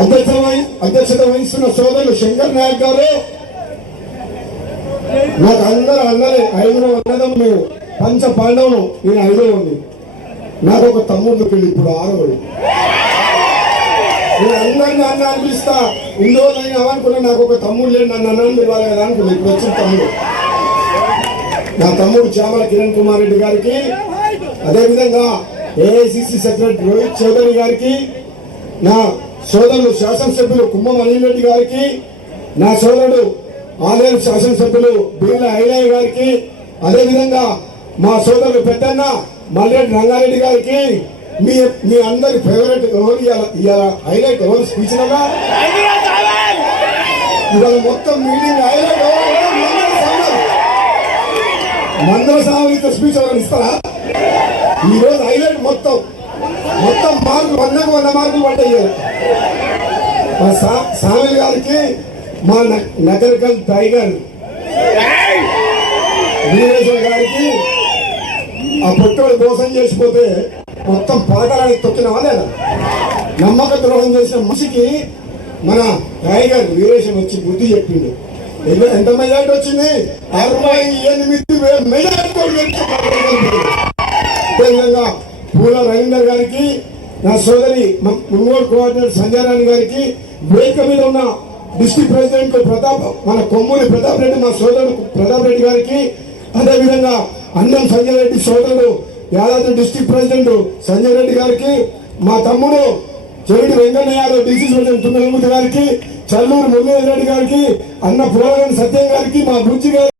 అధ్యక్షత వహిస్తున్న సోదరులు శంకర్ నాయక్ గారు, నాకు అందరూ అన్నలే, 5 అన్నదం మేము, పంచ పాండవులు, నేను 5 ఉంది. నాకు ఒక తమ్ముడు పెళ్ళి, ఇప్పుడు 6. నేను అందరినీ అన్న అనిపిస్తా, ఇన్ని రోజులు అయినా అనుకున్నా నాకు ఒక తమ్ముడు లేడు, నన్ను అన్నాను పిలవాలి కదా అనుకున్నా. ఇప్పుడు వచ్చిన తమ్ముడు, నా తమ్ముడు చామల కిరణ్ కుమార్ రెడ్డి గారికి, అదేవిధంగా ఏఐసిసి సెక్రటరీ రోహిత్ చౌదరి గారికి, నా సోదరుడు శాసనసభ్యులు కుంభం అనిల్ రెడ్డి గారికి, నా సోదరుడు ఆలయం శాసనసభ్యులు బీర్ల ఐలయ్య గారికి, అదేవిధంగా మా సోదరుడు పెద్దన్న మల్లెడ్డి రంగారెడ్డి గారికి, మీ అందరి ఫేవరెట్ ఎవరు హైలైట్ ఎవరు స్పీచ్ ఇవాళ మొత్తం మీటింగ్ హైలైట్ మందర సామర్థ్య స్పీచ్ ఎవరైనా ఇస్తారా? ఈ రోజు హైలైట్ మొత్తం మార్కులు 100 మార్కులు పడ్డాయి. మా సామిల్ గారికి, మా నగరికల్ టైగర్ వీరేశ్వర్ గారికి, ఆ పొట్టోడు మోసం చేసిపోతే మొత్తం పాఠాలని తొక్కినావా లేదా? నమ్మక ద్రోహం చేసిన మనిషికి మన టైగర్ వీరేశ్వర్ వచ్చి బుద్ధి చెప్పిండు. ఎంత మెజార్టీ వచ్చింది? 68,000 మెజార్టీ. అదేవిధంగా పూల రవీందర్ గారికి, నా సోదరి మున్గోడు కోఆర్డినేటర్ సంజయ్ రాణి గారికి, వేదిక మీద ఉన్న డిస్ట్రిక్ట్ ప్రెసిడెంట్ మన కొమ్మూరి ప్రతాప్ రెడ్డి, మా సోదరుడు ప్రతాప్ రెడ్డి గారికి, అదేవిధంగా అన్నం సంజయ్ రెడ్డి సోదరుడు యాదాద్రి డిస్ట్రిక్ట్ ప్రెసిడెంట్ సంజయ్ రెడ్డి గారికి, మా తమ్ముడు చెవిటి వెంకన్న యాదవ్ డీసీ ప్రెసిడెంట్ తుమ్మలమూర్తి గారికి, చల్లూరు మురళీధర్ రెడ్డి గారికి, అన్న పురవరం సత్యం గారికి, మా బుజ్జి గారికి.